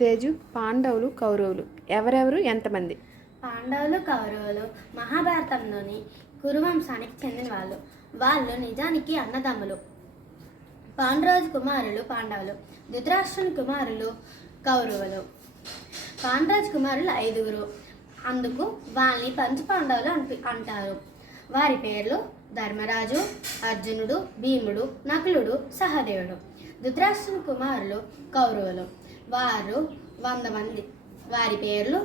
తేజు పాండవులు కౌరవులు ఎవరెవరు ఎంతమంది? పాండవులు కౌరవులు మహాభారతంలోని కురువంశానికి చెందిన వాళ్ళు నిజానికి అన్నదమ్ములు. పాండురాజు కుమారులు పాండవులు, ధృతరాష్ట్రుని కుమారులు కౌరవులు. పాండురాజు కుమారులు 5గురు, అందుకు వాళ్ళని పంచపాండవులు అంటారు. వారి పేర్లు ధర్మరాజు, అర్జునుడు, భీముడు, నకులుడు, సహదేవుడు. ధృతరాష్ట్రుని కుమారులు కౌరవులు, వారు 100 మంది. వారి పేర్లు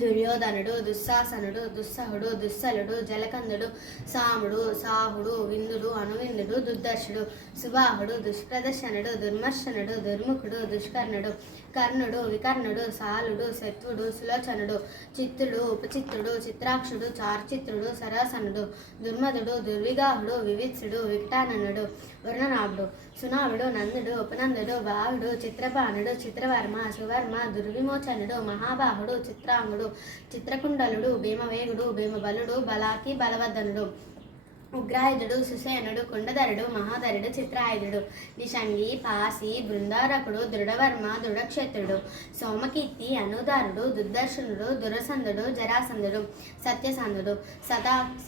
దుర్యోధనుడు, దుశ్శాసనుడు, దుస్సహుడు, దుస్సలుడు, జలకందుడు, సాముడు, సాహుడు, విందుడు, అనువిందుడు, దుర్దర్శుడు, సుబాహుడు, దుష్ప్రదర్శనుడు, దుర్మర్శనుడు, దుర్ముఖుడు, దుష్కర్ణుడు, కర్ణుడు, వికర్ణుడు, సాలుడు, శత్రుడు, సులోచనుడు, చిత్తుడు, ఉపచిత్తుడు, చిత్రాక్షుడు, చారుచిత్రుడు, సరాసనుడు, దుర్మధుడు, దుర్విగాహుడు, వివిత్సుడు, వికటాననుడు, వరుణనాభుడు, సునాభుడు, నందుడు, ఉపనందుడు, బాహుడు, చిత్రపానుడు, చిత్రవర్మ, సువర్మ, దుర్విమోచనుడు, మహాబాహుడు, చిత్రాంగుడు, చిత్రకుండలుడు, భీమవేగుడు, భీమబలుడు, బలాకి బలవర్ధనుడు, ఉగ్రాయుధుడు, సుసేనుడు, కుండధరుడు, మహాధరుడు, చిత్రాయుధుడు, నిషంగి, పాసి, బృందారకుడు, దృఢవర్మ, దృఢక్షత్రుడు, సోమకీర్తి, అనుదారుడు, దుర్దర్శనుడు, దురసంధుడు, జరాసంధుడు, సత్యసంధుడు,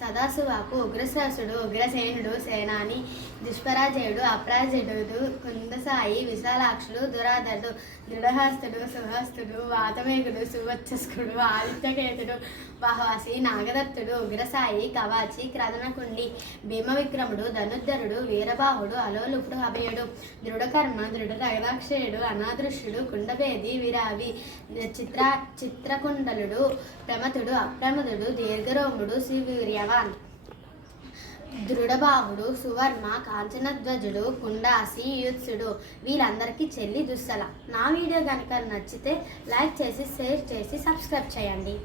సదాసువాకు, ఉగ్రశ్రసుడు, ఉగ్రసేనుడు, సేనాని, దుష్పరాజయుడు, అపరాజయుడు, కుందసాయి, విశాలాక్షుడు, దురాధరుడు, దృఢహస్తుడు, సుహస్తుడు, వాతమేకుడు, సువచ్చస్కుడు, ఆదిత్యకేతుడు, వాహవాసి, నాగదత్తుడు, ఉగ్రసాయి, కవాచి, క్రదనకుండి, భీమవిక్రముడు, ధనుద్ధరుడు, వీరబాహుడు, అలోలుపుడు, అభయుడు, దృఢకర్మ, దృఢరగదాక్షయుడు, అనాదృష్యుడు, కుండభేది, విరావి, చిత్రకుండలుడు, ప్రమతుడు, అప్రమదుడు, దీర్ఘరోముడు, శివీర్యవాన్, దృఢబాహుడు, సువర్మ, కాంచనధ్వజుడు, కుండాసి, యూత్సుడు. వీళ్ళందరికీ చెల్లి దుస్సల. నా వీడియో కనుక నచ్చితే లైక్ చేసి, షేర్ చేసి, సబ్స్క్రైబ్ చేయండి.